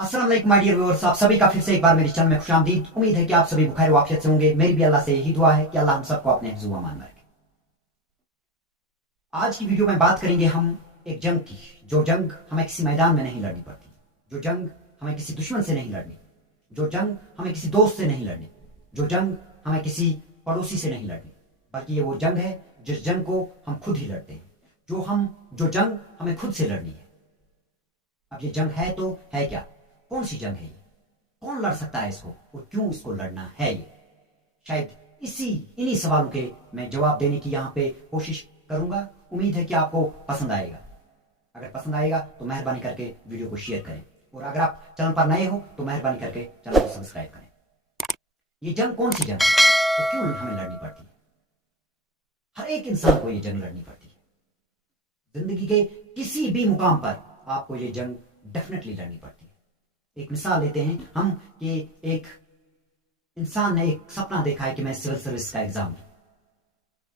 अस्सलाम वालेकुम my dear viewers, आप सभी का फिर से एक बार मेरे चैनल में खुशामदीद। उम्मीद है कि आप सभी खैर वाफियत से होंगे। मेरी भी अल्लाह से यही दुआ है कि अल्लाह हम सबको अपने हिफ्ज़ व अमान में रखे। आज की वीडियो में बात करेंगे हम एक जंग की, जो जंग हमें किसी मैदान में नहीं लड़नी पड़ती, जो जंग हमें किसी दुश्मन से नहीं लड़नी, जो जंग हमें किसी दोस्त से नहीं लड़नी, जो जंग हमें किसी पड़ोसी से नहीं लड़नी, बल्कि ये वो जंग है जिस जंग को हम खुद ही लड़ते हैं, जो जंग हमें खुद से लड़नी है। अब ये जंग है तो है क्या? कौन सी जंग है ये? कौन लड़ सकता है इसको और क्यों इसको लड़ना है? ये शायद इन्हीं सवालों के मैं जवाब देने की यहाँ पे कोशिश करूंगा। उम्मीद है कि आपको पसंद आएगा। अगर पसंद आएगा तो मेहरबानी करके वीडियो को शेयर करें, और अगर आप चैनल पर नए हो तो मेहरबानी करके चैनल को सब्सक्राइब करें। ये जंग कौन सी जंग है और क्यों हमें लड़नी पड़ती है? हर एक इंसान को ये जंग लड़नी पड़ती है। जिंदगी के किसी भी मुकाम पर आपको ये जंग डेफिनेटली लड़नी पड़ती है। एक मिसाल लेते हैं हम कि एक इंसान ने एक सपना देखा है कि मैं सिविल सर्विस का एग्जाम दूं।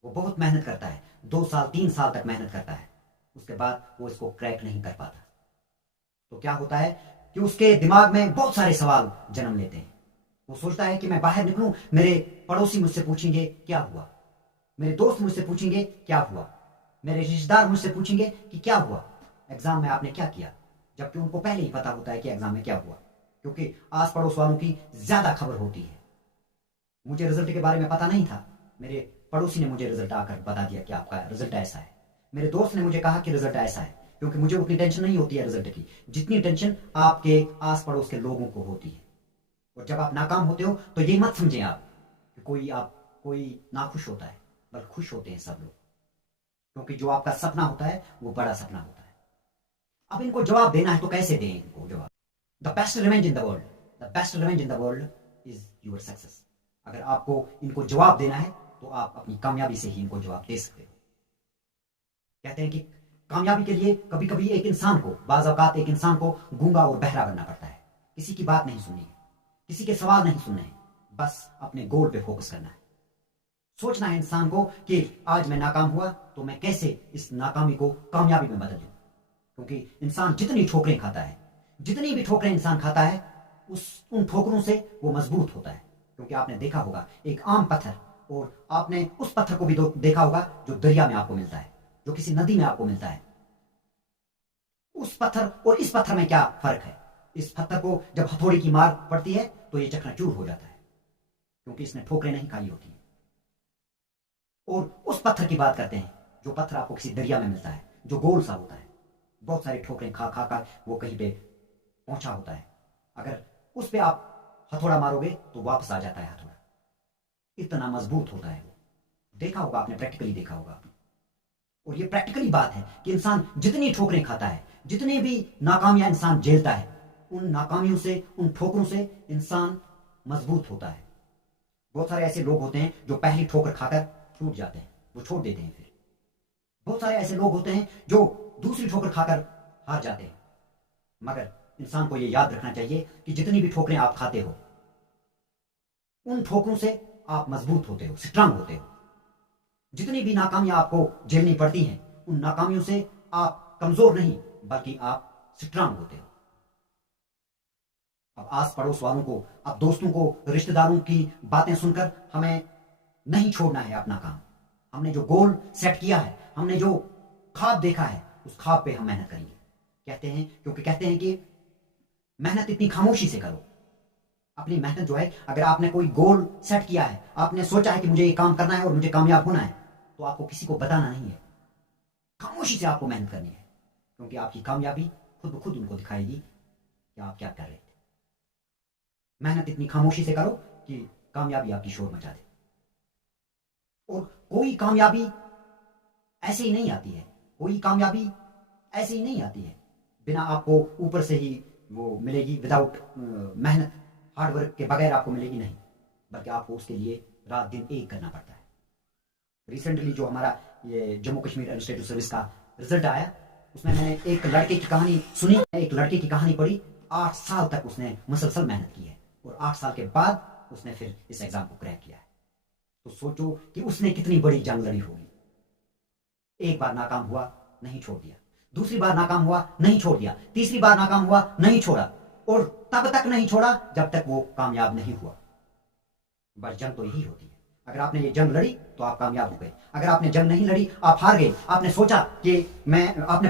वो बहुत मेहनत करता है, 2 साल 3 साल तक मेहनत करता है, उसके बाद वो इसको क्रैक नहीं कर पाता। तो क्या होता है कि उसके दिमाग में बहुत सारे सवाल जन्म लेते हैं। वो सोचता है कि मैं बाहर निकलूं, मेरे पड़ोसी मुझसे पूछेंगे क्या हुआ, मेरे दोस्त मुझसे पूछेंगे क्या हुआ, मेरे रिश्तेदार मुझसे पूछेंगे कि क्या हुआ, एग्जाम में आपने क्या किया, जबकि उनको पहले ही पता होता है कि एग्जाम में क्या हुआ, क्योंकि आस पड़ोस वालों की ज्यादा खबर होती है। मुझे रिजल्ट के बारे में पता नहीं था, मेरे पड़ोसी ने मुझे रिजल्ट आकर बता दिया कि आपका रिजल्ट ऐसा है, मेरे दोस्त ने मुझे कहा कि रिजल्ट ऐसा है, क्योंकि मुझे उतनी टेंशन नहीं होती है रिजल्ट की जितनी टेंशन आपके आस पड़ोस के लोगों को होती है। और जब आप नाकाम होते हो तो ये मत समझें आप कि कोई नाखुश होता है, बल्कि खुश होते हैं सब लोग, क्योंकि जो आपका सपना होता है वो बड़ा सपना होता है। अब इनको जवाब देना है तो कैसे दें इनको जवाब? The best revenge in the world is your success. अगर आपको इनको जवाब देना है तो आप अपनी कामयाबी से ही इनको जवाब दे सकते हो। कहते हैं कि कामयाबी के लिए कभी कभी बाज़ औक़ात एक इंसान को गूंगा और बहरा बनना पड़ता है। किसी की बात नहीं सुननी है, किसी के सवाल नहीं सुनने हैं, बस अपने गोल पे फोकस करना है। सोचना है इंसान को कि आज मैं नाकाम हुआ तो मैं कैसे इस नाकामी को कामयाबी में बदल दूं। क्योंकि इंसान जितनी ठोकरें खाता है, जितनी भी ठोकरें इंसान खाता है, उन ठोकरों से वो मजबूत होता है। क्योंकि आपने देखा होगा एक आम पत्थर, और आपने उस पत्थर को भी देखा होगा जो दरिया में आपको मिलता है, जो किसी नदी में आपको मिलता है। उस पत्थर और इस पत्थर में क्या फर्क है? इस पत्थर को जब हथौड़ी की मार पड़ती है तो ये चकनाचूर हो जाता है, क्योंकि इसने ठोकरें नहीं खाई होती हैं। और उस पत्थर की बात करते हैं जो पत्थर आपको किसी दरिया में मिलता है, जो गोल सा होता है, बहुत सारी ठोकरें खा खा कर वो कहीं पे पहुंचा होता है। अगर उस पे आप हथौड़ा मारोगे तो वापस आ जाता है हथौड़ा, इतना मजबूत होता है वो। देखा होगा आपने, प्रैक्टिकली देखा होगा। और ये प्रैक्टिकली बात है कि इंसान जितनी ठोकरें खाता है, जितने भी नाकामियां इंसान झेलता है, उन नाकामियों से, उन ठोकरों से इंसान मजबूत होता है। बहुत सारे ऐसे लोग होते हैं जो पहली ठोकर खाकर छूट जाते हैं, वो छोड़ देते हैं। फिर बहुत सारे ऐसे लोग होते हैं जो दूसरी ठोकर खाकर हार जाते हैं। मगर इंसान को यह याद रखना चाहिए कि जितनी भी ठोकरें आप खाते हो, उन ठोकरों से आप मजबूत होते हो, स्ट्रांग होते हो। जितनी भी नाकामियां आपको झेलनी पड़ती हैं, उन नाकामियों से आप कमजोर नहीं बल्कि आप स्ट्रांग होते हो। अब आस पड़ोस वालों को, अब दोस्तों को, रिश्तेदारों की बातें सुनकर हमें नहीं छोड़ना है अपना काम। हमने जो गोल सेट किया है, हमने जो ख्वाब देखा है, उस ख्वाब पे हम मेहनत करेंगे। कहते हैं कि मेहनत इतनी खामोशी से करो। अपनी मेहनत जो है, अगर आपने कोई गोल सेट किया है, आपने सोचा है कि मुझे ये काम करना है और मुझे कामयाब होना है, तो आपको किसी को बताना नहीं है, खामोशी से आपको मेहनत करनी है। क्योंकि आपकी कामयाबी खुद ब खुद उनको दिखाएगी कि आप क्या कर रहे थे। मेहनत इतनी खामोशी से करो कि कामयाबी आपकी शोर मचा दे। और कोई कामयाबी ऐसे ही नहीं आती है, कोई कामयाबी ऐसे ही नहीं आती है बिना आपको ऊपर से ही वो मिलेगी, विदाउट मेहनत, हार्डवर्क के बगैर आपको मिलेगी नहीं, बल्कि आपको उसके लिए रात दिन एक करना पड़ता है। रिसेंटली जो हमारा ये जम्मू कश्मीर एडमिनिस्ट्रेटिव सर्विस का रिजल्ट आया, उसमें मैंने एक लड़के की कहानी सुनी, एक लड़के की कहानी पढ़ी। 8 साल तक उसने मुसलसल मेहनत की है, और 8 साल के बाद उसने फिर इस एग्जाम को क्रैक किया है। तो सोचो कि उसने कितनी बड़ी जंग लड़ी होगी। एक बार नाकाम हुआ, नहीं छोड़ दिया, दूसरी बार नाकाम हुआ, नहीं छोड़ दिया, तीसरी बार नाकाम हुआ, नहीं छोड़ा, اور تب تک نہیں چھوڑا جب تک وہ کامیاب نہیں ہوا. بس جنگ تو یہی ہوتی ہے. اگر آپ نے یہ جنگ لڑی تو آپ کامیاب ہو گئے. اگر آپ نے جنگ نہیں لڑی آپ ہار گئے. آپ نے سوچا کہ آپ نے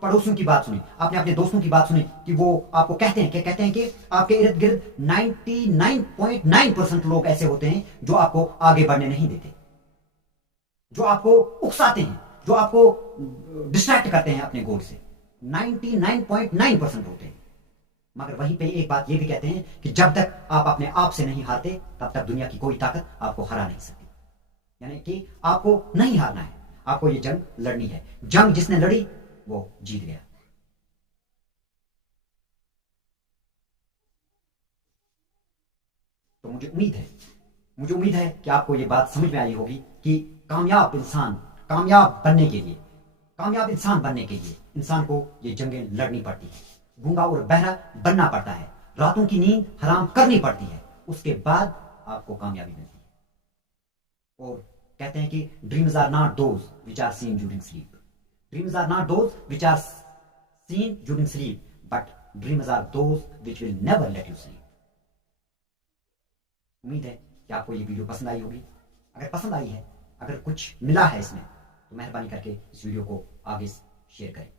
پڑوسیوں کی بات سنی, آپ نے اپنے دوستوں کی بات سنی کہ وہ آپ کو کہتے ہیں کہ آپ کے ارد گرد 99.9% لوگ ایسے ہوتے ہیں جو آپ کو آگے بڑھنے نہیں دیتے, جو آپ کو اکساتے ہیں, جو آپ کو ڈسٹریکٹ کرتے ہیں اپنے گول سے. 99.9% ہوتے ہیں. مگر وہیں پہ ایک بات یہ بھی کہتے ہیں کہ جب تک آپ اپنے آپ سے نہیں ہارتے تب تک دنیا کی کوئی طاقت آپ کو ہرا نہیں سکتی. یعنی کہ آپ کو نہیں ہارنا ہے, آپ کو یہ جنگ لڑنی ہے. جنگ جس نے لڑی وہ جیت گیا. تو مجھے امید ہے کہ آپ کو یہ بات سمجھ میں آئی ہوگی کہ کامیاب انسان بننے کے لیے انسان کو یہ جنگیں لڑنی پڑتی ہے. گونگا اور بہرا بننا پڑتا ہے, راتوں کی نیند حرام کرنی پڑتی ہے, اس کے بعد آپ کو کامیابی ملتی ہے. اور کہتے ہیں کہ dreams are not those which are seen during sleep. Dreams are not those which are seen during sleep, but dreams are those which will never let you sleep. امید ہے کہ آپ کو یہ ویڈیو پسند آئی ہوگی. اگر پسند آئی ہے, اگر کچھ ملا ہے اس میں, تو مہربانی کر کے اس ویڈیو کو آگے شیئر کریں.